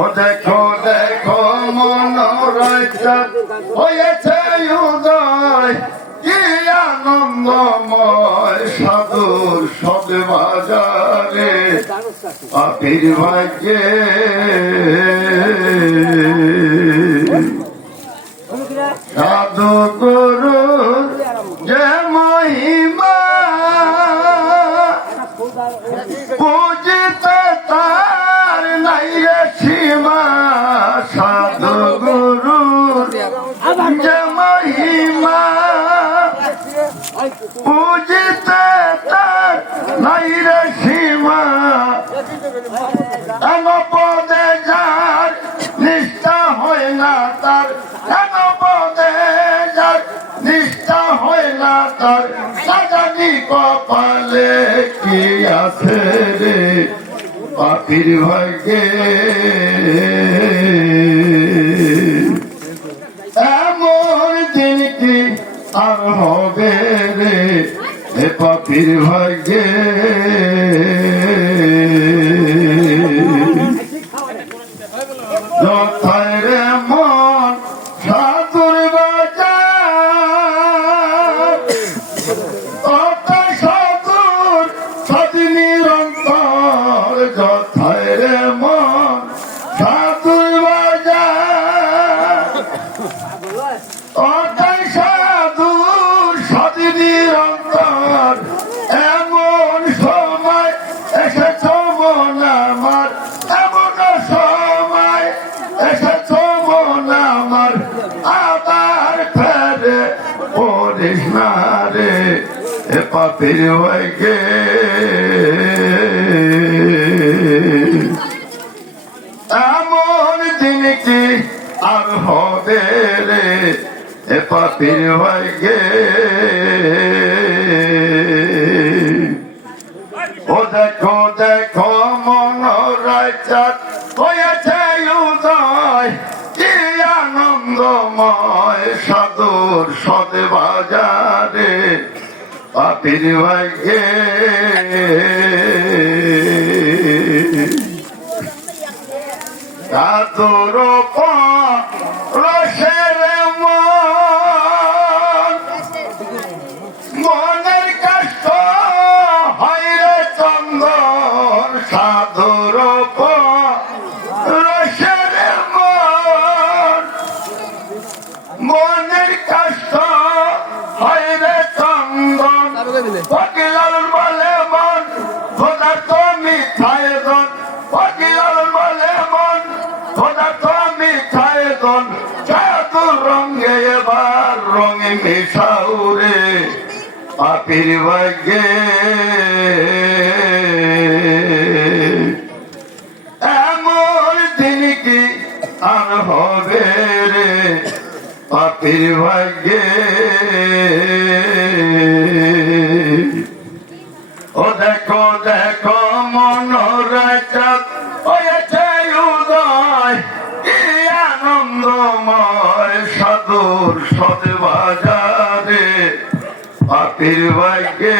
ও দেখো দেখো মনোরয় হয়েছে উদয়, কি আনন্দময় সাধুর সবে বাজারে পাপির ভাগ্যে সাধু গুরু যে মহিমা বুঝিতে তার নাই রে সীমা। সাধু গুরু যে মহিমা বুঝিতে তার নাই রে সীমা। এন পদে যার নিষ্ঠা হয় না তার, এন পদে যার নিষ্ঠা হয় না তার, সাজানি কপালে কি আছে রে পাপির ভাগ্যে। এমন দিন কি আর হবে রে এ পাপির ভাগ্যে। যথায় রে মন সাধুর বাজার, তথায় সাধুর সাধু নিরন্তর। যথায় রে মন সাধুর বাজার, তথায় সাধুর সাধু নিরন্তর। এমন সময় এসেছ মন আমার, এমন সময় এসেছ মন আমার, আবার ফেরে পড়িস না রে এ পাপির ভাগ্যে। এমন দিন কি আর হবে রে এ পাপির ভাগ্যে। ও দেখো দেখো মনোরয় চাঁদ হয়েছে উদয়, কি আনন্দময় সাধুর সদে বাজারে পাপির ভাগ্যে। সাধুর রসের মনের কষ্ট হয় রে চন্দন। সাধুর রসের মনের কষ্ট হয় রে চন্দন। ফকিলাল বলে মন খোদা তো মিঠায় দন, ফকিলাল বলে মন খোদা তো মিঠায় দন। সাধু রঙে এবার রঙে মিশাও রে পাপির ভাগ্যে। এমন দিন কি আর হবে রে পাপির ভাগ্যে। ও দেখো দেখো মনোরয় চাঁদ হয়েছে উদয়, কি আনন্দময় সাধুর সদে বাজারে পাপির ভাগ্যে।